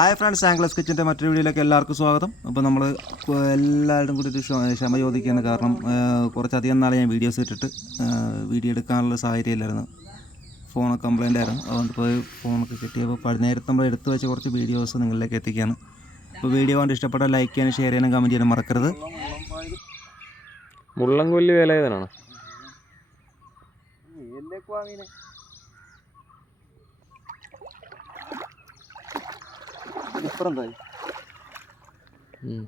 Hi friends ആംഗ്ലസ് കിച്ചന്റെ മറ്റൊരു വീഡിയോയിലേക്ക് എല്ലാവർക്കും സ്വാഗതം. അപ്പോൾ നമ്മൾ എല്ലാവരും കൂടി ഒരു ക്ഷമ ചോദിക്കുകയാണ് കാരണം കുറച്ചധികം നാളെ ഞാൻ വീഡിയോസ് ഇട്ടിട്ട് വീഡിയോ എടുക്കാനുള്ള സാഹചര്യം ഇല്ലായിരുന്നു ഫോണൊക്കെ കംപ്ലൈന്റ് ആയിരുന്നു. അതുകൊണ്ട് പോയി ഫോണൊക്കെ കിട്ടിയപ്പോൾ പതിനായിരത്തി നമ്മൾ എടുത്തു വെച്ച കുറച്ച് വീഡിയോസ് നിങ്ങളിലേക്ക് എത്തിക്കുകയാണ്. അപ്പോൾ വീഡിയോ കൊണ്ട് ഇഷ്ടപ്പെട്ടാൽ ലൈക്ക് ചെയ്യാനും ഷെയർ ചെയ്യാനും കമന്റ് ചെയ്യാനും മറക്കരുത്. മുള്ളംകൊല്ലി വേലായുധനാണ്? ഉം.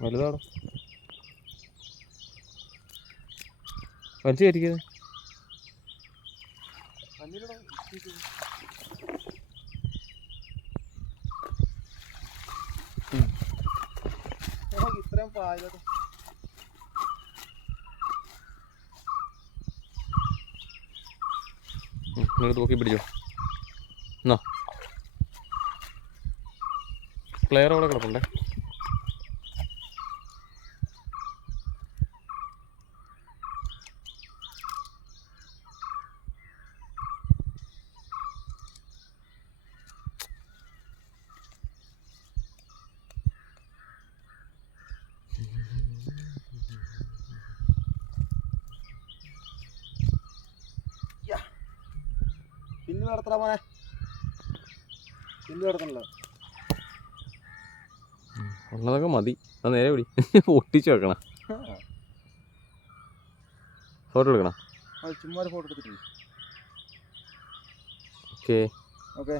വലുതാണോ? വലിച്ചു കയറ്റിക്കുന്നത് ഇത്രയും പായലൊക്കെ നിങ്ങൾ നോക്കി പിടിച്ചോ. എന്നാ. പ്ലെയർ അവിടെ കിടപ്പുണ്ടേ? നടത്തണ മോനെ. ഉള്ളതൊക്കെ മതി. അത് നേരെ പിടി. ഒട്ടിച്ചു വെക്കണം. ഫോട്ടോ എടുക്കണം? ചുമ്മാ ഫോട്ടോ എടുത്തിട്ടില്ലേ? ഓക്കേ. ഓക്കെ.